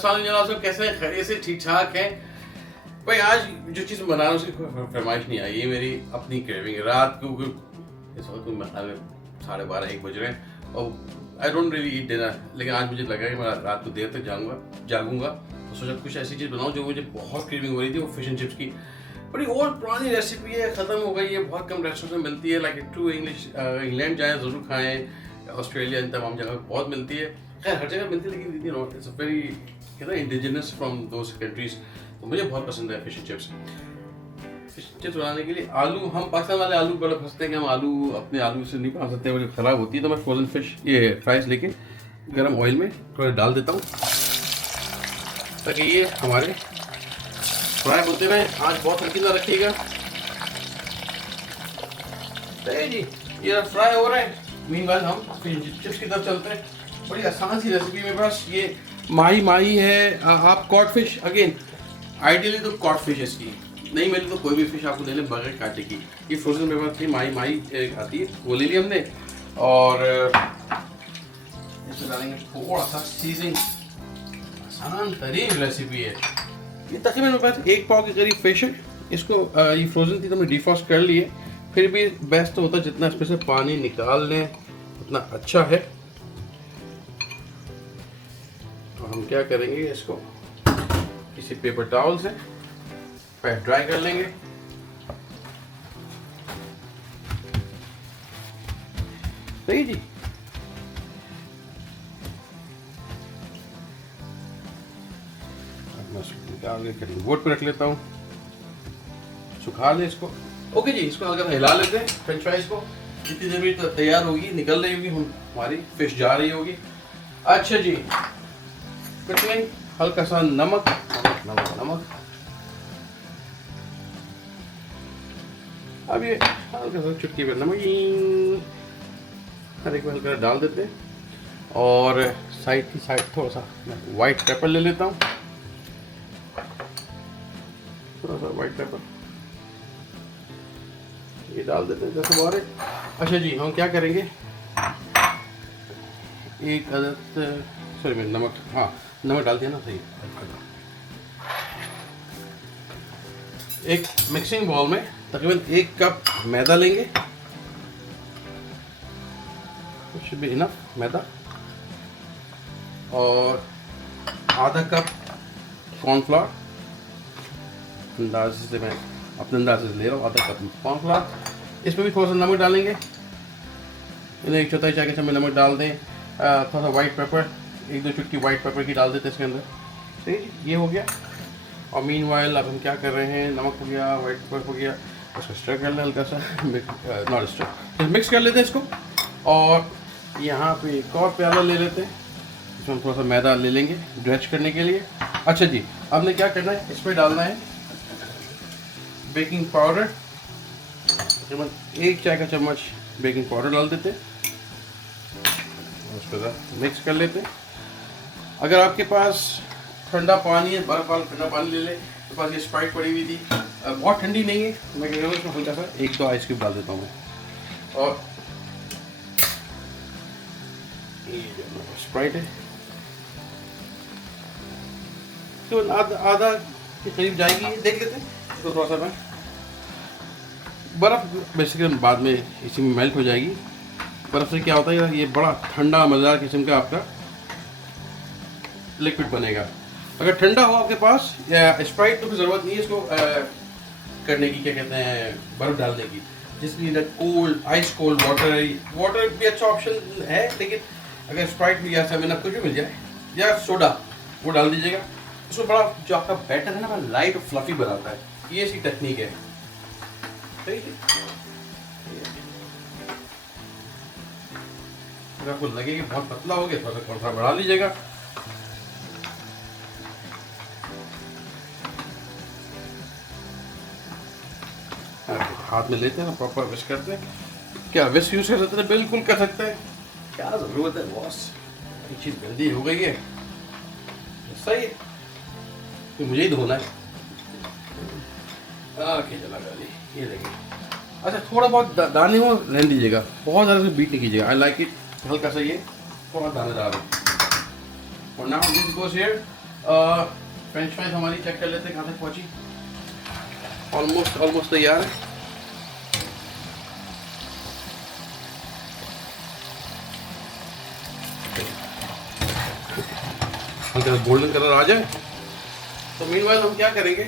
अस्सलाम वालेकुम, कैसे हैं? खैरियत से ठीक ठाक हैं भाई। आज जो चीज़ बना रहा हूँ उसकी कोई फरमाइश नहीं आई, ये मेरी अपनी क्रेविंग है। रात को इस वक्त 12:30-1 बज रहे हैं और I don't really eat dinner, लेकिन आज मुझे लगा कि मैं रात को देर तक जागूंगा तो सोचा कुछ ऐसी चीज़ बनाऊँ जो मुझे बहुत क्रेविंग हो रही थी, वो फिश एंड चिप्स की। बड़ी ओल्ड पुरानी रेसिपी है, ख़त्म हो गई है, बहुत कम रेस्टोरेंट में मिलती है। लाइक टू इंग्लैंड जाएँ ज़रूर खाएँ, ऑस्ट्रेलिया इन तमाम जगह बहुत मिलती है। खैर हर जगह मिलती है, लेकिन you know it's a very indigenous from those countries. तो मुझे बहुत पसंद है fish and chips. Fish chips बनाने के लिए आलू, हम पाकिस्तान वाले आलू बड़ा फंसते हैं कि हम अपने आलू से नहीं बना सकते, बड़ी ख़राब होती है। तो मैं फ्रोजन फिश ये फ्राइज लेके गर्म ऑयल में थोड़ा डाल देता हूँ ताकि ये हमारे फ्राई होते रहे। आँच बहुत हल्की ना रखिएगा। सही जी, ये फ्राई हो रहा है। मीनवाइल हम फिश चिप्स की तरफ चलते हैं। बड़ी आसान सी रेसिपी मेरे पास, ये माही है। आप कॉड फिश, अगेन आइडियली तो कॉड फिश इसकी नहीं मिले तो कोई भी फिश आपको ले लें बगैर कांटे की। ये फ्रोजन मेरे पास थी, माही आती है, वो ले ली हमने। और इसमें डालेंगे थोड़ा सा सीजनिंग। आसान तरीन रेसिपी है ये। तकरीबन मेरे पास 1 पाव के करीब फिश है। इसको ये फ्रोजन थी तो हमने डिफ्रॉस्ट कर ली है। फिर भी बेस्ट तो होता है जितना इसमें से पानी निकाल लें उतना अच्छा है। तो हम क्या करेंगे, इसको किसी पेपर टॉवल से पहले ड्राई कर लेंगे। सही जी, अब मैं इसको निकाल के कटिंग बोर्ड पे रख लेता हूँ, सुखा ले इसको। ओके जी, इसको हल्का हिला लेते हैं फ्रेंच फ्राइज को। जितनी देर में तो तैयार होगी, निकल रही होगी, हमारी फिश जा रही होगी। अच्छा जी, इसमें हल्का सा नमक। अब ये हल्का सा चुटकी पर नमक हर एक में हल्का डाल देते हैं। और साइड की साइड थोड़ा सा वाइट पेपर ले लेता हूँ, थोड़ा सा वाइट पेपर ये डाल देते हैं जैसे बारे। अच्छा जी, हम क्या करेंगे, एक अदद सॉरी मैं नमक, हाँ नमक डाल दिया ना, सही। एक मिक्सिंग बाउल में तकरीबन 1 कप मैदा लेंगे, शुड बी इनफ मैदा। और आधा कप कॉर्नफ्लावर, अंदाज से मैं अपने अंदाज से ले रहा हूँ, आधा कप कॉर्नफ्लावर। इसमें भी थोड़ा सा नमक डालेंगे, 1/4 चाय के चम्मच नमक डाल दें। थोड़ा सा वाइट पेपर, 1-2 चुटकी वाइट पेपर की डाल देते हैं इसके अंदर। सही, ये हो गया। और मीनवाइल अब हम क्या कर रहे हैं, नमक हो गया, वाइट पेपर हो गया, उसको स्टर कर लें हल्का सा, नॉट स्टर, मिक्स कर लेते हैं इसको। और यहाँ पे एक और प्याला ले लेते हैं, इसमें हम थोड़ा सा मैदा ले लेंगे ड्रेच करने के लिए। अच्छा जी, आपने क्या करना है, इसमें डालना है बेकिंग पाउडर, तकरीबन 1 चाय का चम्मच बेकिंग पाउडर डाल देते हैं। उसको मिक्स कर लेते हैं। अगर आपके पास ठंडा पानी है, बर्फ वाला ठंडा पानी ले लें। तो पास ये स्प्राइट पड़ी हुई थी, बहुत ठंडी नहीं है, मैं कह रहा हूँ इसमें हल्का सा 1-2 आइस क्यूब डाल देता हूँ मैं। और ये जो स्प्राइट है तो आधा के करीब जाएगी, देख लेते हैं। तो थोड़ा सा मैं बर्फ़ बेसिकली बाद में इसी में मेल्ट हो जाएगी। बर्फ़ से क्या होता है, ये बड़ा ठंडा मज़ेदार किस्म का आपका लिक्विड बनेगा। अगर ठंडा हो आपके पास या स्प्राइट तो फिर ज़रूरत नहीं है इसको करने की, क्या कहते हैं, बर्फ़ डालने की। जिसकी कोल्ड आइस कोल्ड वाटर भी अच्छा ऑप्शन है, लेकिन अगर स्प्राइट या सेवन अप कुछ भी मिल जाए या सोडा, वो डाल दीजिएगा। उसमें बड़ा जो आपका बैटर है ना, बड़ा लाइट और फ्लफी बनाता है। ये इसकी टेक्निक है। सही है। अगर आपको लगे कि बहुत पतला हो गया, थोड़ा सा कॉर्नफ्लावर बढ़ा लीजिएगा। हाथ में लेते हैं, प्रॉपर विस्क करते हैं। क्या विस्क यूज कर सकते हैं? बिल्कुल कर सकते हैं, क्या जरूरत है बॉस, ये चीज गंदी हो गई है। सही है, तो मुझे ही धोना है। चला गाली, ये देखिए। अच्छा, थोड़ा बहुत दाने हो रहने दीजिएगा, बहुत ज़्यादा से बीट नहीं कीजिएगा। आई लाइक इट हल्का सा ये थोड़ा दानेदार है। और now this goes here French fries हमारी चेक कर लेते हैं कहाँ तक पहुँची। ऑलमोस्ट तैयार है। हल्का गोल्डन कलर आ जाए तो मीनवाइल हम क्या करेंगे,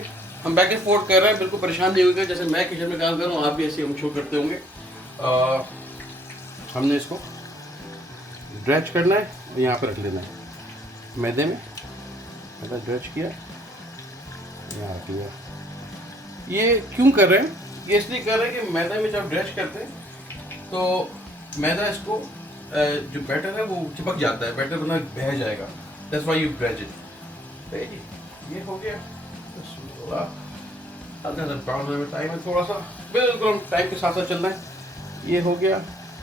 हम बैक एंड फोर्थ कर रहे हैं, बिल्कुल परेशान नहीं होगा। जैसे मैं किचन में काम कर रहा हूँ आप भी ऐसे हम शो करते होंगे। हमने इसको ड्रेच करना है और यहाँ पर रख लेना है मैदे में। मैदा ड्रेच किया, यहाँ रख लिया। ये क्यों कर रहे हैं, ये इसलिए कर रहे हैं कि मैदा में जब ड्रेच करते हैं तो मैदा इसको जो बैटर है वो चिपक जाता है, बैटर बना बह जाएगा। That's why you drench it. ये हो गया। ब्राउन होने में टाइम है थोड़ा सा, बिल्कुल हम टाइम के साथ साथ चलना है। ये हो गया।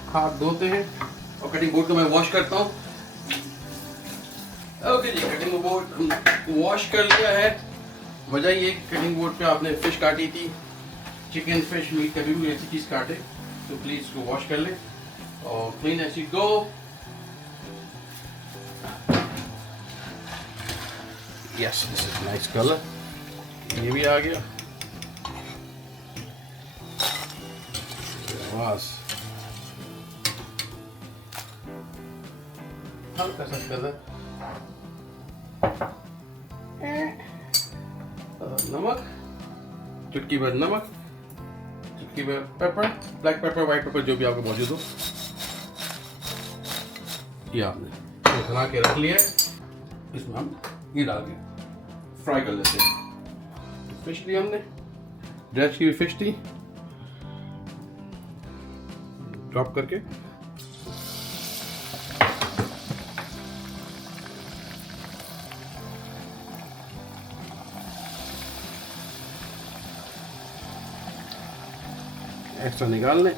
हाथ धोते हैं और कटिंग बोर्ड को मैं वॉश करता हूँ। ओके जी, कटिंग बोर्ड वॉश कर लिया है। वजह ये कटिंग बोर्ड पे आपने फिश काटी थी, चिकन फिश मीट कभी भी ऐसी चीज़ काटे तो प्लीज़ इसको वॉश कर ले और clean as you go. Yes, this is nice colour. ये भी आ गया। बस हल्का सा कलर, नमक, चुटकी भर नमक, चुटकी भर paper, black pepper, white paper, जो भी आपको मौजूद हो। ये आपने बना के रख लिया है। इसमें हम ये डाल के फ्राई कर लेते हैं। फिश ली हमने, ड्रेच की हुई फिश थी, ड्रॉप करके एक्स्ट्रा निकाल लें।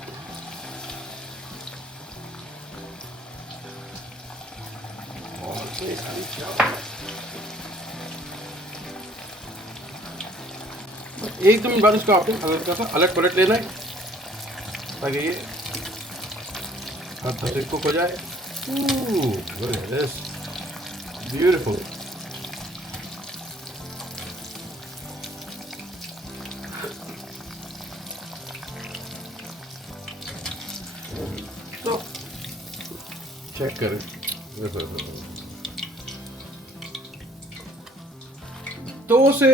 और एक दो मिनट बाद इसको आपने हल्का सा अलग पलट लेना है ताकि ये हद तक कुक हो जाए। ब्यूटीफुल। तो चेक करें, 2 से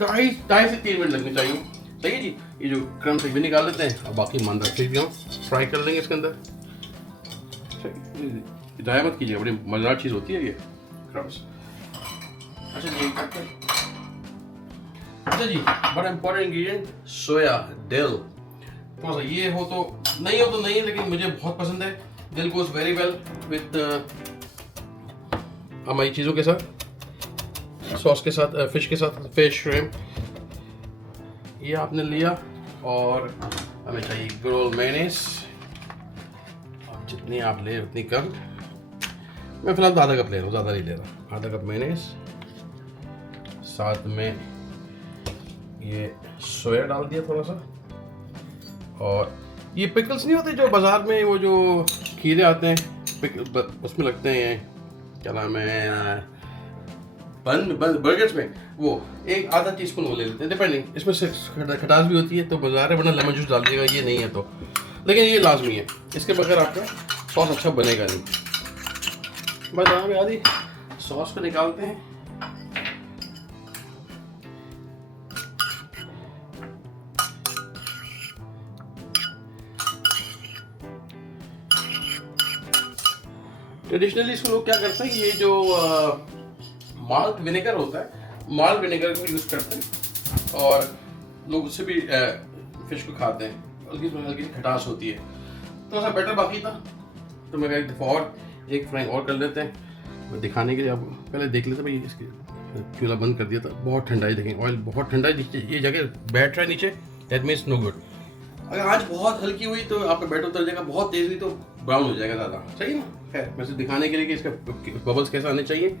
ढाई से 3 मिनट लगने चाहिए। सही है जी। ये जो क्रम्स भी निकाल लेते हैं और बाकी ईमानदार फिश भी हम फ्राई कर लेंगे इसके अंदर। जाया मत कीजिए, बड़ी मजेदार चीज़ होती है ये क्रम्स। अच्छा जी, बड़ा इंपॉर्टेंट इंग्रेडिएंट सोया डिल। थोड़ा सा ये हो तो नहीं, लेकिन मुझे बहुत पसंद है। Dill goes very well with हमारी चीज़ों के साथ, सॉस के साथ, फिश के साथ, फिश श्रिम्प। ये आपने लिया और हमें चाहिए ग्रोल मेयोनेज़। जितनी आप ले उतनी कम। मैं फिलहाल आधा कप ले रहा हूँ, ज़्यादा नहीं ले रहा। आधा कप मेयोनेज़, साथ में ये सोया डाल दिया थोड़ा सा। और ये पिकल्स नहीं होते जो बाज़ार में वो जो खीरे आते हैं उसमें लगते हैं, क्या नाम है, बर्गर्स में, वो एक आधा टीस्पून वो ले लेते हैं डिपेंडिंग। इसमें से खटास भी होती है तो बाजार है, वरना लेमन जूस डाल दिएगा, ये नहीं है तो। लेकिन ये लाजमी है, इसके बगैर आपका सॉस अच्छा बनेगा नहीं। बस हम आधी सॉस को निकालते हैं। ट्रेडिशनली इसको लोग क्या करते हैं, ये जो माल्ट विनेगर होता है, माल्ट विनेगर को यूज़ करते हैं और लोग उससे भी फिश को खाते हैं। हल्की खटास होती है। तो ऐसा बेटर बाकी था तो मैं एक दफ़ा और एक फ्राई और कर लेते हैं दिखाने के लिए। आप पहले देख लेते भाई, इसकी चूल्हा बंद कर दिया था। बहुत ठंडा है, देखें ऑयल बहुत ठंडा है। नीचे ये जगह बैठ रहा है नीचे, दैट मीन्स नो गुड। अगर आँच बहुत हल्की हुई तो आपका बैटर उतर जाएगा, बहुत तेज़ हुई तो ब्राउन हो जाएगा ज़्यादा। सही ना? खैर, वैसे दिखाने के लिए कि इसका बबल्स कैसे आने चाहिए,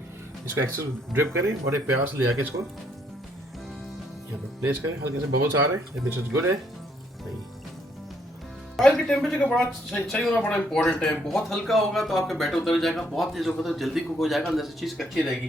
इसको एक्सेस ड्रिप करें और एक प्याज ले आके इसको यहाँ पर प्लेस करें। हल्के से बबल्स आ रहे हैं, दिस इज गुड है। ऑयल के टेम्परेचर का बड़ा सही होना बड़ा इंपॉर्टेंट है। बहुत हल्का होगा तो आपका बैटर उतर जाएगा, बहुत तेज़ होगा तो जल्दी कुक हो जाएगा, अंदर से चीज़ कच्ची रहेगी।